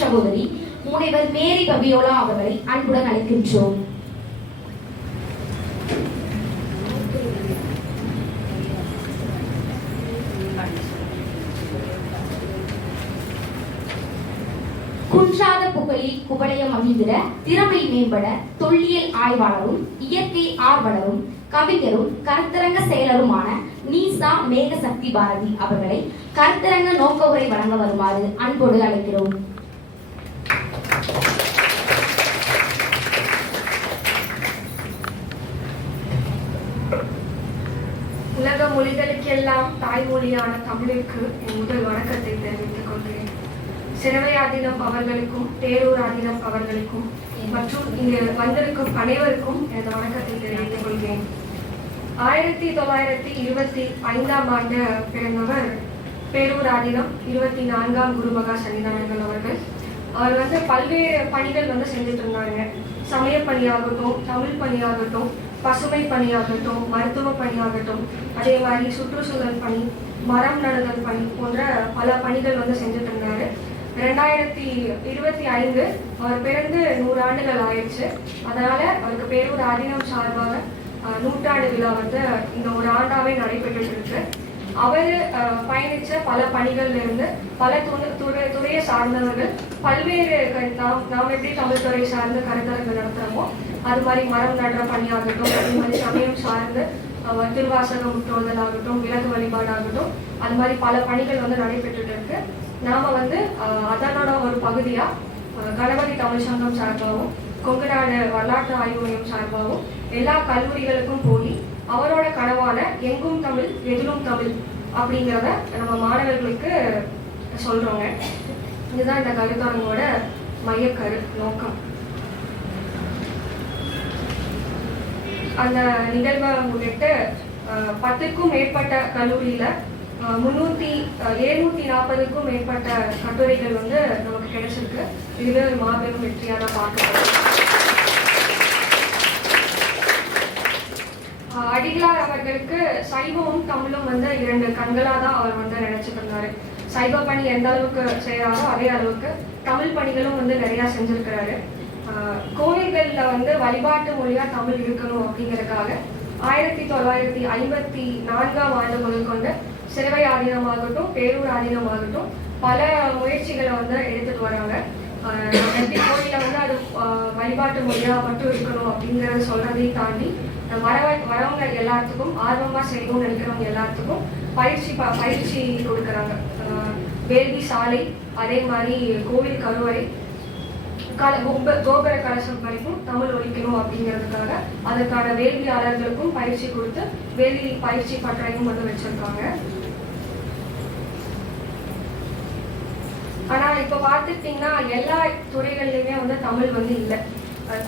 அருட்சகோதரி முனைவர் மேரி பபியோலா அவர்களை அன்புடன் அழைக்கின்றோம். குன்றாத புகழில் குவளையம் அமைந்திட திறமை மேம்பட தொல்லியல் ஆய்வாளரும் இயற்கை ஆர்வலரும் கவிஞரும் கருத்தரங்க செயலருமான நீசா மேகசக்தி பாரதி அவர்களை கருத்தரங்க நோக்க உரை வழங்க வருமாறு அன்போடு அழைக்கிறோம். மொழிகளுக்கெல்லாம் தாய்மொழியான தமிழுக்கு என் முதல் வணக்கத்தை தெரிவித்துக் கொள்கிறேன். சிறவையாதினம் அவர்களுக்கும் தேரூர் ஆதீனம் அவர்களுக்கும் மற்றும் இங்கு வந்திருக்கும் அனைவருக்கும் எனது வணக்கத்தை தெரிவித்துக் கொள்கிறேன். ஆயிரத்தி தொள்ளாயிரத்தி இருபத்தி ஐந்தாம் ஆண்டு பிறந்தவர் பேரூர் ஆதீனம் இருபத்தி நான்காம் குருமகா சன்னிதானங்கள் அவர்கள். அவர் வந்து பல்வேறு பணிகள் வந்து செஞ்சுட்டு இருந்தாங்க. சமய பணியாகட்டும் தமிழ் பணியாகட்டும் பசுமை பணியாகட்டும் மருத்துவ பணியாகட்டும் அதே மாதிரி சுற்றுச்சூழல் பணி மரம் நடுதல் பணி போன்ற பல பணிகள் வந்து செஞ்சுட்டு இருந்தாரு. ரெண்டாயிரத்தி இருபத்தி ஐந்து அவர் பிறந்து நூறு ஆண்டுகள் ஆயிடுச்சு. அதனால அவருக்கு பேரூர் ஆதீனம் சார்பாக நூற்றாண்டு விழா வந்து இந்த ஒரு ஆண்டாவே நடைபெற்று இருக்கு. அவர் பயணிச்ச பல பணிகள்ல இருந்து பல துணை- துறை துறையை சார்ந்தவர்கள் பல்வேறு நாம் நாம் எப்படி தமிழ் சார்ந்த கருத்தரங்கள் நடத்துகிறோமோ அது மாதிரி மரம் நடுற பணியாகட்டும் அதே மாதிரி சமயம் சார்ந்து திருவாசகம் முற்றுவதல் ஆகட்டும் விலகு வழிபாடாகட்டும் அது மாதிரி பல பணிகள் வந்து நடைபெற்றுட்டு இருக்கு. நாம வந்து அதனோட ஒரு பகுதியா கணபதி தமிழ் சங்கம் சார்பாகவும் கொங்கு நாடு வரலாற்று ஆய்வு மையம் சார்பாகவும் எல்லா கல்லூரிகளுக்கும் போய் அவரோட கனவான எங்கும் தமிழ் எதிலும் தமிழ் அப்படிங்கிறத நம்ம மாணவர்களுக்கு சொல்றோங்க. இதுதான் இந்த கருத்தரங்கோட மையக்கரு நோக்கம். அந்த நிகழ்வை முன்னிட்டு பத்துக்கும் மேற்பட்ட கல்லூரியில் முந்நூற்றி எழுநூற்றி நாற்பதுக்கும் மேற்பட்ட கட்டுரைகள் வந்து நமக்கு கிடைச்சிருக்கு. இதுவே ஒரு மாபெரும் வெற்றியாக தான் பார்க்கப்படுது அடிகளார் அவர்களுக்கு சைவமும் தமிழும் வந்து இரண்டு கண்களாக தான் அவர் வந்து நினைச்சிட்டு இருந்தாரு சைவ பணி எந்த அளவுக்கு செய்கிறாரோ அதே அளவுக்கு தமிழ் பணிகளும் வந்து நிறையா செஞ்சுருக்கிறாரு. கோவில்கள்ல வந்து வழிபாட்டு மொழியா தமிழ் இருக்கணும் அப்படிங்கறதுக்காக ஆயிரத்தி தொள்ளாயிரத்தி ஐம்பத்தி நான்காம் ஆண்டு முதல் கொண்டு சிறுவை ஆதீனமாகட்டும் பேரூர் ஆதீனமாகட்டும் பல முயற்சிகளை வந்து எடுத்துட்டு வராங்க. ஆஹ் எப்படி வந்து அது ஆஹ் வழிபாட்டு மொழியா மட்டும் இருக்கணும் அப்படிங்கிறத சொல்றதையும் தாண்டி நம்ம வர வரவங்க எல்லாத்துக்கும் ஆர்வமா செய்யணும்னு நினைக்கிறவங்க எல்லாத்துக்கும் பயிற்சி ப- பயிற்சி கொடுக்குறாங்க. வேள்வி சாலை அதே மாதிரி கோவில் கருவறை கல கோப- கோபுர கலசம் வரைக்கும் தமிழ் ஒழிக்கணும் அப்படிங்கிறதுக்காக அதற்கான வேள்வியாளர்களுக்கும் பயிற்சி கொடுத்து வேள்வி பயிற்சி பட்டறையும் வந்து வச்சிருக்காங்க. ஆனா இப்ப பார்த்துக்கிட்டீங்கன்னா எல்லா துறைகள்லயுமே வந்து தமிழ் வந்து இல்லை.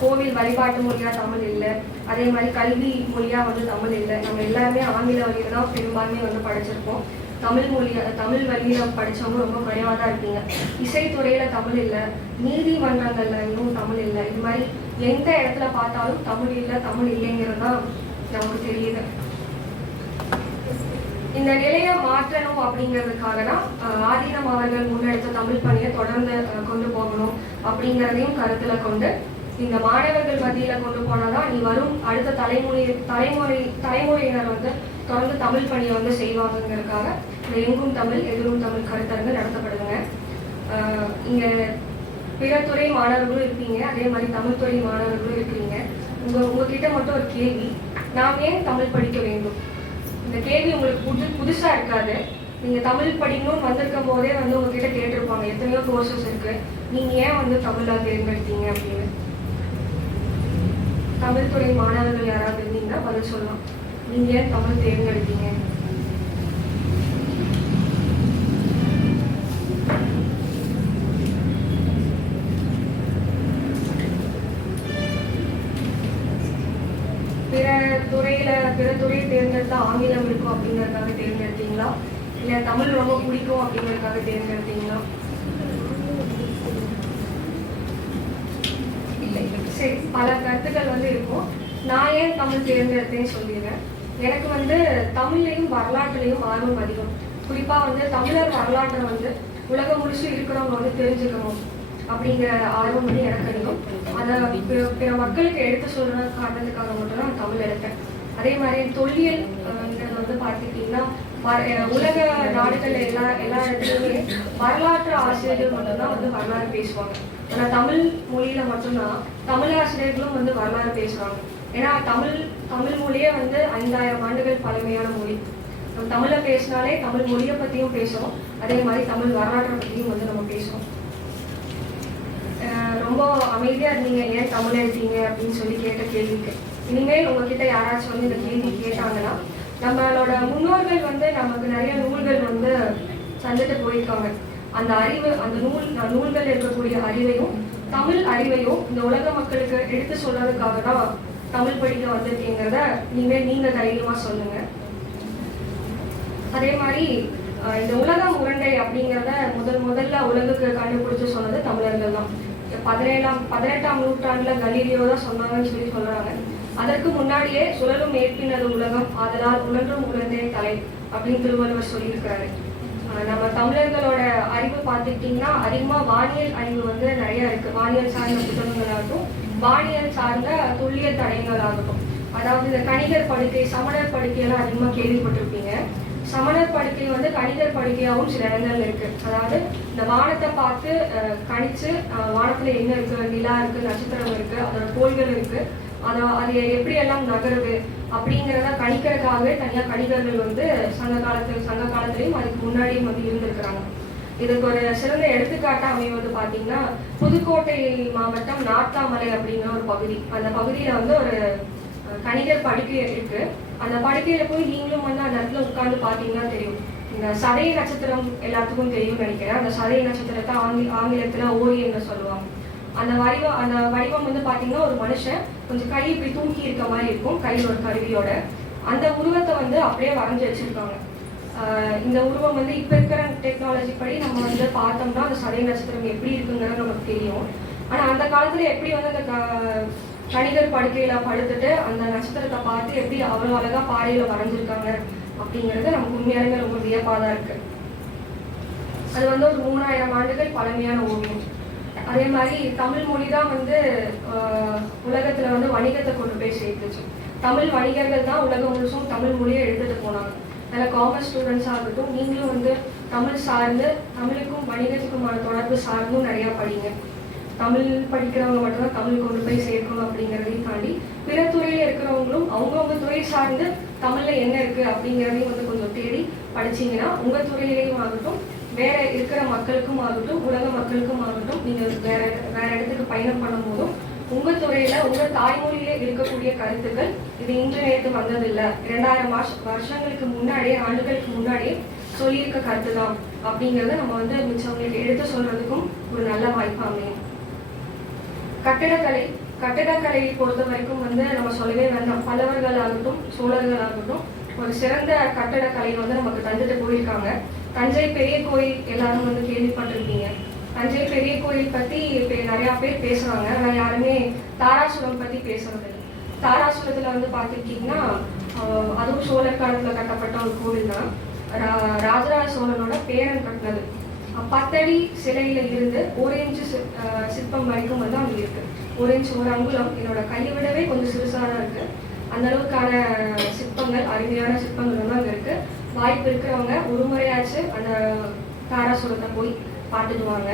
கோவில் வழிபாட்டு மொழியா தமிழ் இல்லை. அதே மாதிரி கல்வி மொழியா வந்து தமிழ் இல்லை. நம்ம எல்லாருமே ஆங்கில வழியில தான் பெரும்பான்மை வந்து படிச்சிருப்போம் தமிழ் மொழிய தமிழ் வழியில படிச்சவங்க ரொம்ப குறைவா தான் இருக்கீங்க. இசைத்துறையில தமிழ் இல்லை நீதிமன்றங்கள்ல இன்னும் தமிழ் இல்லை. இது மாதிரி எந்த இடத்துல பார்த்தாலும் தமிழ் இல்லை தமிழ் இல்லைங்கிறது தான் நமக்கு தெரியுது. இந்த நிலையை மாற்றணும் அப்படிங்கிறதுக்காக தான் ஆதீனம் அவர்கள் முன்னெடுத்த தமிழ் பணியை தொடர்ந்து கொண்டு போகணும் அப்படிங்கிறதையும் கருத்துல கொண்டு இந்த மாணவர்கள் மத்தியில கொண்டு போனாதான் நீ வரும். அடுத்த தலைமுறை தலைமுறை தலைமுறையினர் வந்து தொடர்ந்து தமிழ் பணியை வந்து செய்வாங்கங்கிறதுக்காக இந்த எங்கும் தமிழ் எதிரும் தமிழ் கருத்தரங்கு நடத்தப்படுதுங்க. இங்க பிற துறை மாணவர்களும் இருப்பீங்க. அதே மாதிரி தமிழ் துறை மாணவர்களும் இருக்கிறீங்க. உங்க உங்ககிட்ட மட்டும் ஒரு கேள்வி. நாம் ஏன் தமிழ் படிக்க வேண்டும்? இந்த கேள்வி உங்களுக்கு புது புதுசா இருக்காது. நீங்க தமிழ் படிக்கணும்னு வந்திருக்கும் போதே வந்து உங்ககிட்ட கேட்டிருப்பாங்க. எத்தனையோ கோர்சஸ் இருக்கு. நீங்க ஏன் வந்து தமிழா தேர்ந்தெடுத்தீங்க அப்படின்னு. தமிழ் துறை மாணவர்கள் யாராவது இருந்தீங்கன்னா பதில் சொல்லலாம். நீங்க ஏன் தமிழ் தேர்ந்தெடுத்தீங்க? பிற துறையில பிற துறையை தேர்ந்தெடுத்தா ஆங்கிலம் இருக்கும் அப்படிங்கறதுக்காக தேர்ந்தெடுத்தீங்களா? இல்ல தமிழ் ரொம்ப பிடிக்கும் அப்படிங்கறதுக்காக தேர்ந்தெடுத்தீங்களா? சரி பல கருத்துக்கள் வந்து இருக்கும். நான் ஏன் தமிழ் தேர்ந்தெடுத்தேன்னு சொல்லிடுறேன். எனக்கு வந்து தமிழ்லையும் வரலாற்றுலையும் ஆர்வம் அதிகம். குறிப்பா வந்து தமிழர் வரலாற்றை வந்து உலகம் முழுசும் இருக்கிறவங்க வந்து தெரிஞ்சுக்கணும் அப்படிங்கிற ஆர்வம் வந்து எனக்கு அதிகம். அதை பிற பிற மக்களுக்கு எடுத்து சொல்ற காரணத்துக்காக மட்டும் நான் தமிழ் எடுத்தேன் அதே மாதிரி தொல்லியல் வந்து பார்த்துக்கிட்டிங்கன்னா உலக நாடுகள் எல்லா எல்லா இடத்துலையுமே வரலாற்று ஆசிரியர்கள் மட்டும்தான் வந்து வரலாறு பேசுவாங்க. ஆனா தமிழ் மொழியில மட்டும்தான் தமிழ் ஆசிரியர்களும் வந்து வரலாறு பேசுறாங்க ஏன்னா தமிழ் தமிழ் மொழியே வந்து ஐந்தாயிரம் ஆண்டுகள் பழமையான மொழி. நம்ம தமிழை பேசினாலே தமிழ் மொழியை பத்தியும் பேசுவோம் அதே மாதிரி தமிழ் வரலாற்றை பத்தியும் வந்து நம்ம பேசுவோம் ரொம்ப அமைதியா இருந்தீங்க. ஏன் தமிழ் எழுதிங்க அப்படின்னு சொல்லி கேட்ட கேள்விக்கு. இனிமேல் உங்ககிட்ட யாராச்சும் வந்து இந்த கேள்வி கேட்டாங்கன்னா நம்மளோட முன்னோர்கள் வந்து நமக்கு நிறைய நூல்கள் வந்து தந்துட்டு போயிருக்காங்க. அந்த அறிவு அந்த நூல் நூல்கள் இருக்கக்கூடிய அறிவையும் தமிழ் அறிவையும் இந்த உலக மக்களுக்கு எடுத்து சொல்றதுக்காக தான் தமிழ் படிக்க வந்திருக்கீங்கிறத இனிமேல் நீங்க தைரியமா சொல்லுங்க. அதே மாதிரி இந்த உலக உருண்டை அப்படிங்கிறத முதல் முதல்ல உலகுக்கு கண்டுபிடிச்சு சொன்னது தமிழர்கள் தான். பதினேழாம் பதினெட்டாம் நூற்றாண்டுல கலீலியோ தான் சொன்னாங்கன்னு சொல்லி சொல்றாங்க. அதற்கு முன்னாடியே சுழலும் ஏற்பினது உலகம் அதனால் உலகம் உழந்தே தலை அப்படின்னு திருவள்ளுவர் சொல்லியிருக்காரு நம்ம தமிழர்களோட அறிவு பார்த்துக்கிட்டிங்கன்னா அதிகமாக வானியல் அறிவு வந்து நிறைய இருக்கு. வானியல் சார்ந்த புத்தகங்களாகட்டும் வானியல் சார்ந்த துல்லிய தடயங்களாகட்டும். அதாவது இந்த கணிகர் படுக்கை சமணர் படுக்கையெல்லாம் அதிகமாக கேள்விப்பட்டிருப்பீங்க. சமணர் படுக்கை வந்து கணிதர் படுக்கையாகவும் சில இடங்கள் இருக்கு. அதாவது இந்த வானத்தை பார்த்து அஹ், கணிச்சு அஹ், வானத்துல என்ன இருக்கு நிலா இருக்கு நட்சத்திரம் இருக்கு அதோட கோள்கள் இருக்கு. ஆனால் அது எப்படியெல்லாம் நகருது அப்படிங்கிறத கணிக்கிறதுக்காகவே தனியாக கணிதர்கள் வந்து சங்க காலத்து சங்க காலத்திலையும் அதுக்கு முன்னாடியும் வந்து இருந்திருக்கிறாங்க. இதுக்கு ஒரு சிறந்த எடுத்துக்காட்டாக அமைவது பார்த்தீங்கன்னா புதுக்கோட்டை மாவட்டம் நாட்டாமலை அப்படிங்கிற ஒரு பகுதி. அந்த பகுதியில் வந்து ஒரு அஹ், கணிதர் படுக்கை இருக்கு. அந்த படுக்கையில போய் நீங்களும் வந்து அந்த இடத்துல உட்கார்ந்து பார்த்தீங்கன்னா தெரியும். இந்த சதய நட்சத்திரம் எல்லாத்துக்கும் தெரியும்னு நினைக்கிறேன். அந்த சதய நட்சத்திரத்தை ஆங்கி ஆங்கிலத்தில் ஓரியன்னு சொல்லுவாங்க. அந்த வடிவம் அந்த வடிவம் வந்து பார்த்தீங்கன்னா ஒரு மனுஷன் கொஞ்சம் கை இப்படி தூக்கி இருக்க மாதிரி இருக்கும் கையில் ஒரு கருவியோட. அந்த உருவத்தை வந்து அப்படியே வரைஞ்சு வச்சுருக்காங்க. இந்த உருவம் வந்து இப்போ இருக்கிற டெக்னாலஜி படி நம்ம வந்து பார்த்தோம்னா அந்த சதய நட்சத்திரம் எப்படி இருக்குங்கிறது நமக்கு தெரியும். ஆனால் அந்த காலத்தில் எப்படி வந்து அந்த க- கணிதர் படுக்கையில் படுத்துட்டு அந்த நட்சத்திரத்தை பார்த்து எப்படி அவ்வளோ அழகாக பாறையில் வரைஞ்சிருக்காங்க அப்படிங்கிறது நமக்கு உண்மையாலுமே ரொம்ப வியப்பாக தான் இருக்குது அது வந்து ஒரு மூணாயிரம் ஆண்டுகள் பழமையான ஓவியம். அதே மாதிரி தமிழ் மொழி தான் வந்து ஆஹ், உலகத்துல வந்து வணிகத்தை கொண்டு போய் சேர்த்துச்சு. தமிழ் வணிகர்கள் தான் உலகம் முழுசும் தமிழ் மொழியை எடுத்துட்டு போனாங்க. அதில் காமர்ஸ் ஸ்டூடெண்ட்ஸாக இருக்கட்டும் நீங்களும் வந்து தமிழ் சார்ந்து தமிழுக்கும் வணிகத்துக்குமான தொடர்பு சார்ந்தும் நிறையா படிங்க. தமிழ் படிக்கிறவங்க மட்டும்தான் தமிழ் கொண்டு போய் சேர்க்கணும் அப்படிங்கிறதையும் தாண்டி பிற துறையில இருக்கிறவங்களும் அவங்கவுங்க துறை சார்ந்து தமிழ்ல என்ன இருக்கு அப்படிங்கிறதையும் வந்து கொஞ்சம் தேடி படிச்சீங்கன்னா உங்கள் துறையிலையும் ஆகட்டும் வேற இருக்கிற மக்களுக்கும் ஆகட்டும் உலக மக்களுக்கும் ஆகட்டும் நீங்க வேற வேற இடத்துக்கு பயணம் பண்ணும்போதும் உங்க துறையில உங்க தாய்மொழியிலே இருக்கக்கூடிய கருத்துக்கள் இது இன்று நேற்று வந்ததில்லை. இரண்டாயிரம் வருஷ வருஷங்களுக்கு முன்னாடியே ஆண்டுகளுக்கு முன்னாடியே சொல்லியிருக்க கருத்து தான் அப்படிங்கறத நம்ம வந்து மிச்சவங்களுக்கு எடுத்து சொல்றதுக்கும் ஒரு நல்ல வாய்ப்பு அமையும். கட்டிடக்கலை கட்டிடக்கலையை பொறுத்த வரைக்கும் வந்து நம்ம சொல்லவே வேண்டாம். பல்லவர்கள் ஆகட்டும் சோழர்கள் ஆகட்டும் ஒரு சிறந்த கட்டடக்கலை வந்து நமக்கு தந்துட்டு போயிருக்காங்க. தஞ்சை பெரிய கோயில் எல்லாரும் வந்து கேள்விப்பட்டிருப்பீங்க தஞ்சை பெரிய கோயில் பத்தி இப்ப நிறைய பேர் பேசுறாங்க. ஆனால் யாருமே தாராசுரம் பத்தி பேசுறது இல்லை. தாராசுரத்துல வந்து பார்த்துக்கிட்டிங்கன்னா அதுவும் சோழர் காலத்துல கட்டப்பட்ட ஒரு கோவில் தான். ரா- ராஜராஜ சோழனோட பேரன் கட்டினது. பத்தடி சிலையில இருந்து ஒரு இன்ச்சு சிற்பம் வரைக்கும் வந்து அங்க இருக்கு. ஒரு ஒரு அங்குலம். என்னோட கையை விடவே கொஞ்சம் சிறுசா தான் இருக்கு. அந்த அளவுக்கான சிற்பங்கள் அருமையான சிற்பங்கள் வந்து அங்க இருக்கு. வாய்ப்பு இருக்கிறவங்க ஒரு முறையாச்சு அந்த தாராசுரத்தை போய் பார்த்துட்டு வாங்க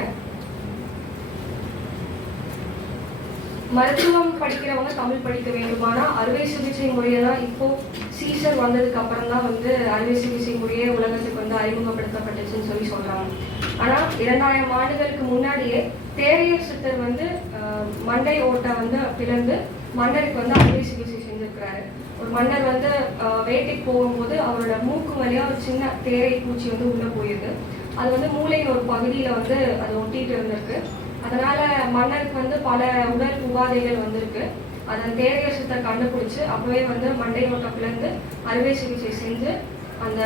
மருத்துவம் படிக்கிறவங்க தமிழ் படிக்க வேண்டுமானா அறுவை சிகிச்சை முறையை தான் இப்போ சீசர் வந்ததுக்கு அப்புறம் தான் வந்து அறுவை சிகிச்சை முறையே உலகத்துக்கு வந்து அறிமுகப்படுத்தப்பட்டுச்சுன்னு சொல்லி சொல்றாங்க. ஆனா இரண்டாயிரம் ஆண்டுகளுக்கு முன்னாடியே தேரையர் சித்தர் வந்து மண்டை ஓட்டை வந்து பிளந்து மன்னருக்கு வந்து அறுவை சிகிச்சை செஞ்சிருக்கிறாரு. ஒரு மன்னர் வந்து வேட்டைக்கு போகும்போது அவரோட மூக்கு வழியாக ஒரு சின்ன தேரை பூச்சி வந்து உள்ளே போயிடுது அது வந்து மூளையின் ஒரு பகுதியில் வந்து அது ஒட்டிட்டு இருந்திருக்கு. அதனால மன்னருக்கு வந்து பல உடல் உபாதைகள் வந்திருக்கு. அதன் தேரையசத்தை சித்தர் கண்டுபிடிச்சு அப்பவே வந்து மண்டை ஓட்ட பிளந்து அறுவை சிகிச்சை செஞ்சு அந்த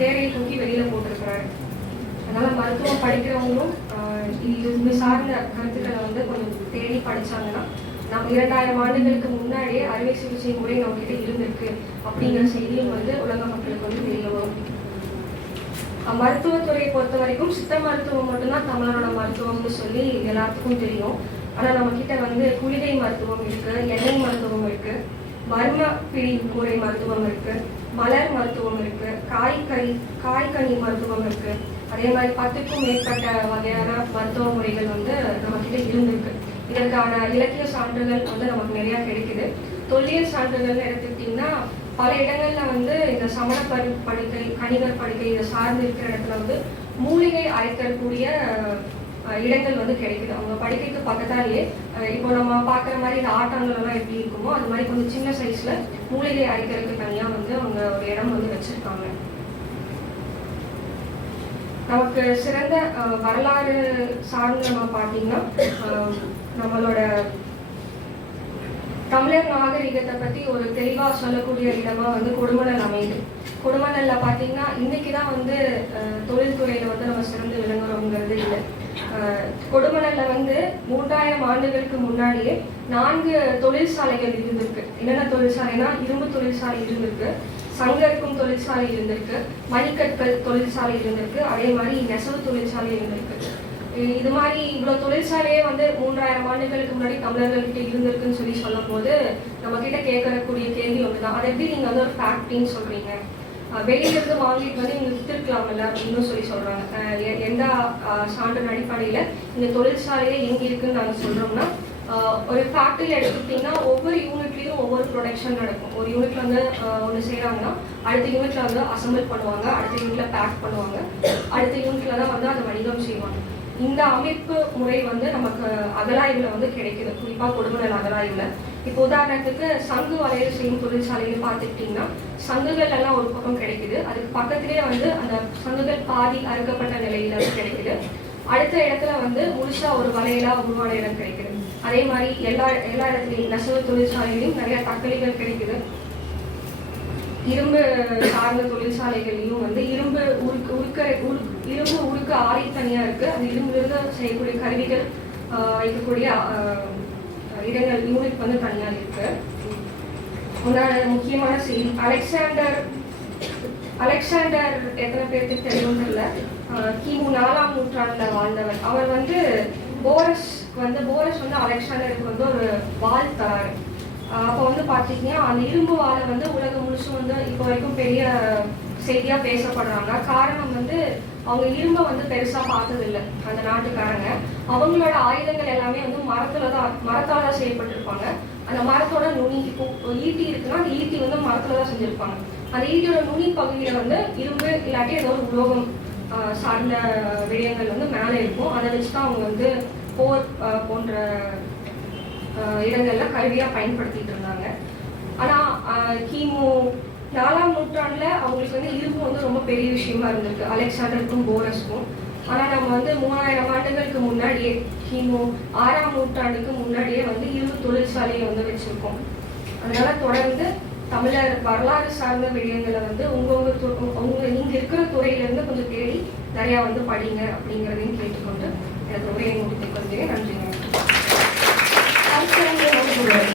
தேரையை தூக்கி வெளியில போட்டிருக்கிறாரு. அதனால மருத்துவம் படிக்கிறவங்களும் இது இது சார்ந்த கருத்துக்களை வந்து கொஞ்சம் தேடி படிச்சாங்கன்னா நம்ம இரண்டாயிரம் ஆண்டுகளுக்கு முன்னாடியே அறுவை சிகிச்சை முறை நம்ம கிட்ட இருந்திருக்கு. அப்படிங்கிற செய்தியும் வந்து உலக மக்களுக்கு வந்து தெரிய வரும். மருத்துவத்துறையை பொறுத்த வரைக்கும் சித்த மருத்துவம் மட்டும்தான் தமிழரோட மருத்துவம்னு சொல்லி எல்லாத்துக்கும் தெரியும். ஆனால் நம்ம கிட்ட வந்து குளிகை மருத்துவம் இருக்கு எண்ணெய் மருத்துவம் இருக்கு மர்ம பிடி முறை மருத்துவம் இருக்கு மலர் மருத்துவம் இருக்கு காய்கறி காய்கனி மருத்துவம் இருக்கு. அதே மாதிரி பத்துக்கும் மேற்பட்ட வகையான மருத்துவ முறைகள் வந்து நம்ம கிட்ட இருந்திருக்கு. இதற்கான இலக்கிய சான்றுகள் வந்து நமக்கு நிறைய கிடைக்குது. தொல்லியல் சான்றுகள்னு எடுத்துக்கிட்டிங்கன்னா பல இடங்கள்ல வந்து இந்த சமண பரு படுக்கை கணிகர் படுக்கை இதை சார்ந்து இருக்கிற இடத்துல வந்து மூலிகை அரைக்கக்கூடிய அஹ், இடங்கள் வந்து கிடைக்குது. அவங்க படுக்கைக்கு பக்கத்தாலேயே இப்போ நம்ம பார்க்குற மாதிரி இந்த ஆட்டாங்கல் எல்லாம் எப்படி இருக்குமோ அது மாதிரி கொஞ்சம் சின்ன சைஸ்ல மூலிகை அரைக்கிறதுக்கு தனியா வந்து அவங்க ஒரு இடம் வந்து வச்சிருக்காங்க. நமக்கு சிறந்த அஹ், வரலாறு சார்ந்து நம்ம பார்த்தீங்கன்னா நம்மளோட தமிழர் நாகரிகத்தை பத்தி ஒரு தெளிவா சொல்லக்கூடிய இடமா வந்து கொடுமணல் அமையுது. கொடுமணல்ல பாத்தீங்கன்னா இன்னைக்குதான் வந்து அஹ், தொழில்துறையில வந்து நம்ம சிறந்து விளங்குறோங்கிறது இல்லை. அஹ், கொடுமணல்ல வந்து மூன்றாயிரம் ஆண்டுகளுக்கு முன்னாடியே நான்கு தொழிற்சாலைகள் இருந்திருக்கு. என்னென்ன தொழிற்சாலைனா இரும்பு தொழிற்சாலை இருந்திருக்கு சங்கருக்கும் தொழிற்சாலை இருந்திருக்கு மணிக்கற்கள் தொழிற்சாலை இருந்திருக்கு அதே மாதிரி நெசவு தொழிற்சாலை இருந்திருக்கு. இது மாதிரி இவ்வளோ தொழிற்சாலையே வந்து மூன்றாயிரம் ஆண்டுகளுக்கு முன்னாடி தமிழர்கள்கிட்ட இருந்திருக்குன்னு சொல்லி சொல்லும் போது நம்ம கிட்ட கேட்கறக்கூடிய கேள்வி ஒண்ணுதான். அதை எப்படி நீங்க வந்து ஒரு ஃபேக்ட்ரின்னு சொல்றீங்க? அஹ் வெளியில இருந்து வாங்கிட்டு வந்து நீங்க வித்திருக்கலாம்ல அப்படின்னு சொல்லி சொல்றாங்க. எ- எந்த அஹ், சான்றின் அடிப்படையில இந்த தொழிற்சாலையே எங்க இருக்குன்னு நாங்க சொல்றோம்னா ஒரு ஃபேக்டரியில் எடுத்துக்கிட்டிங்கன்னா ஒவ்வொரு யூனிட்லேயும் ஒவ்வொரு ப்ரொடக்ஷன் நடக்கும். ஒரு யூனிட்ல வந்து ஒன்று செய்கிறாங்கன்னா அடுத்த யூனிட்ல வந்து அசம்பிள் பண்ணுவாங்க அடுத்த யூனிட்ல பேக் பண்ணுவாங்க அடுத்த யூனிட்ல தான் வந்து அதை வணிகம் செய்வாங்க. இந்த அமைப்பு முறை வந்து நமக்கு அகலாய்வுல வந்து கிடைக்குது. குறிப்பா கொடுமணல் அகலாய்வுல. இப்போ உதாரணத்துக்கு சங்கு வளையல் செய்யும் தொழிற்சாலையை பார்த்துக்கிட்டிங்கன்னா சங்குகள் எல்லாம் ஒரு பக்கம் கிடைக்குது. அதுக்கு பக்கத்திலே வந்து அந்த சங்குகள் பாதி அறுக்கப்பட்ட நிலையில கிடைக்குது. அடுத்த இடத்துல வந்து முழுசா ஒரு வளையலா உருவான இடம் கிடைக்குது. அதே மாதிரி எல்லா எல்லா இடத்துலையும் நெசவு தொழிற்சாலையிலையும் நிறைய தக்களிகள் கிடைக்குது. இரும்பு சார்ந்த தொழிற்சாலைகள்லையும் வந்து இரும்பு உருக்கு உருக்க உரு- இரும்பு உருக்கு ஆறி தனியா இருக்கு. அந்த இரும்பிலிருந்து செய்யக்கூடிய கருவிகள் இருக்கக்கூடிய வைக்கக்கூடிய இடங்கள் யூனிட் வந்து தனியா இருக்கு. உண்டான முக்கியமான செய்தி அலெக்சாண்டர் அலெக்சாண்டர் எத்தனை பேர்த்துக்கு தெரியும் தெரியல. கிமு நாலாம் நூற்றாண்டுல வாழ்ந்தவர். அவர் வந்து போரஸ் வந்து போரஸ் வந்து அலெக்சாண்டருக்கு வந்து ஒரு வால் தராரு அப்போ வந்து பார்த்தீங்கன்னா அந்த இரும்பு வாழை வந்து உலகம் முழுசும் வந்து இப்போ வரைக்கும் பெரிய செய்தியாக பேசப்படுறாங்க. காரணம் வந்து அவங்க இரும்பை வந்து பெருசா பார்த்ததில்ல. அந்த நாட்டுக்காரங்க. அவங்களோட ஆயுதங்கள் எல்லாமே வந்து மரத்துல தான் மரத்தால தான் செய்யப்பட்டிருப்பாங்க. அந்த மரத்தோட நுனி இப்போ ஈட்டி இருக்குன்னா அந்த ஈட்டி வந்து மரத்துல தான் செஞ்சிருப்பாங்க. அந்த ஈட்டியோட நுனி பகுதியில வந்து இரும்பு இல்லாட்டி ஏதோ ஒரு உலோகம் சார்ந்த விடயங்கள் வந்து மேலே இருக்கும். அதை வச்சு தான் அவங்க வந்து போர் போன்ற இடங்கள்ல கருவியா பயன்படுத்திட்டு இருந்தாங்க. ஆனா கிமு நாலாம் நூற்றாண்டில் அவங்களுக்கு வந்து இரும்பு வந்து ரொம்ப பெரிய விஷயமா இருந்திருக்கு. அலெக்சாண்டருக்கும் போரஸ்க்கும். ஆனால் நம்ம வந்து மூவாயிரம் ஆண்டுகளுக்கு முன்னாடியே கிமு ஆறாம் நூற்றாண்டுக்கு முன்னாடியே வந்து இரும்பு தொழிற்சாலையை வந்து வச்சுருக்கோம். அதனால தொடர்ந்து தமிழர் வரலாறு சார்ந்த விடயங்களை வந்து உங்கவுங்க உங்க நீங்கள் இருக்கிற துறையிலேருந்து கொஞ்சம் தேடி நிறையா வந்து படிங்க அப்படிங்கிறதையும் கேட்டுக்கொண்டு எனக்கு உரையை முடித்துக் கொள்கிறேன் நன்றி.